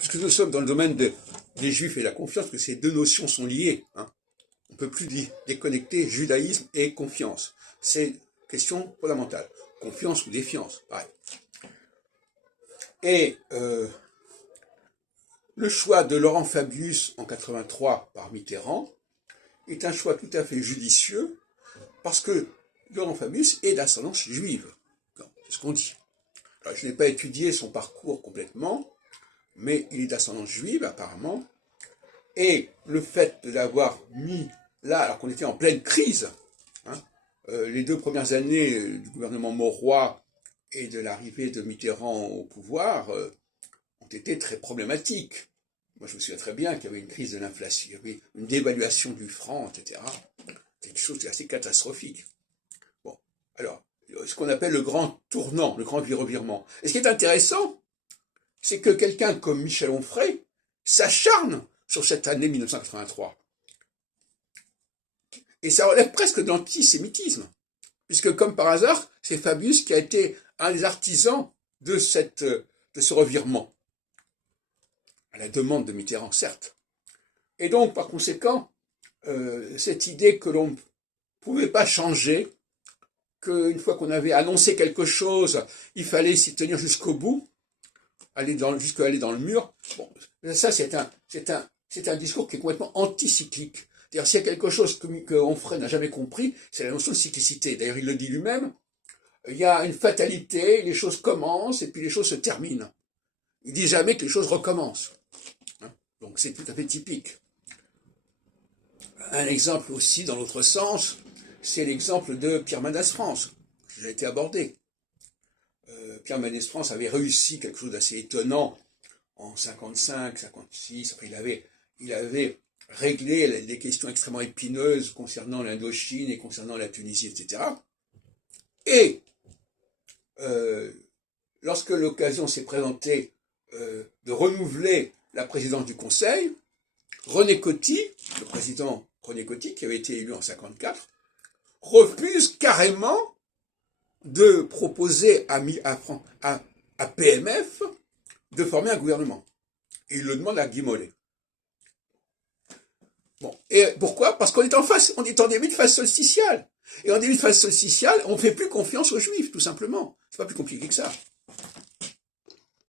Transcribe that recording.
puisque nous sommes dans le domaine des Juifs et la confiance, que ces deux notions sont liées. Hein. On ne peut plus déconnecter judaïsme et confiance. C'est une question fondamentale. Confiance ou défiance, pareil. Et le choix de Laurent Fabius en 83 par Mitterrand est un choix tout à fait judicieux parce que Laurent Fabius est d'ascendance juive. C'est ce qu'on dit. Alors, je n'ai pas étudié son parcours complètement, mais il est d'ascendance juive apparemment. Et le fait de l'avoir mis là, alors qu'on était en pleine crise, hein, les 2 premières années du gouvernement Mauroy et de l'arrivée de Mitterrand au pouvoir ont été très problématiques. Moi, je me souviens très bien qu'il y avait une crise de l'inflation, il y avait une dévaluation du franc, etc. C'est quelque chose d'assez catastrophique. Bon, alors, ce qu'on appelle le grand tournant, le grand revirement. Et ce qui est intéressant, c'est que quelqu'un comme Michel Onfray s'acharne sur cette année 1983. Et ça relève presque d'antisémitisme, puisque comme par hasard, c'est Fabius qui a été un des artisans de ce revirement, à la demande de Mitterrand, certes. Et donc, par conséquent, cette idée que l'on ne pouvait pas changer, qu'une fois qu'on avait annoncé quelque chose, il fallait s'y tenir jusqu'au bout, jusqu'à aller dans le mur, bon, ça c'est un discours qui est complètement anticyclique. C'est-à-dire, s'il y a quelque chose que Onfray n'a jamais compris, c'est la notion de cyclicité. D'ailleurs, il le dit lui-même, il y a une fatalité, les choses commencent et puis les choses se terminent. Il dit jamais que les choses recommencent. Donc c'est tout à fait typique. Un exemple aussi dans l'autre sens, c'est l'exemple de Pierre Mendès France, qui a été abordé. Pierre Mendès France avait réussi quelque chose d'assez étonnant en 55, 56. Enfin, il avait réglé des questions extrêmement épineuses concernant l'Indochine et concernant la Tunisie, etc. Et lorsque l'occasion s'est présentée de renouveler la présidence du Conseil, René Coty, le président René Coty, qui avait été élu en 54, refuse carrément de proposer à PMF de former un gouvernement. Et il le demande à Guy Mollet. Bon, et pourquoi? Parce qu'on est en début de phase solsticiale. Et en début de phase solsticiale, on ne fait plus confiance aux Juifs, tout simplement. C'est pas plus compliqué que ça.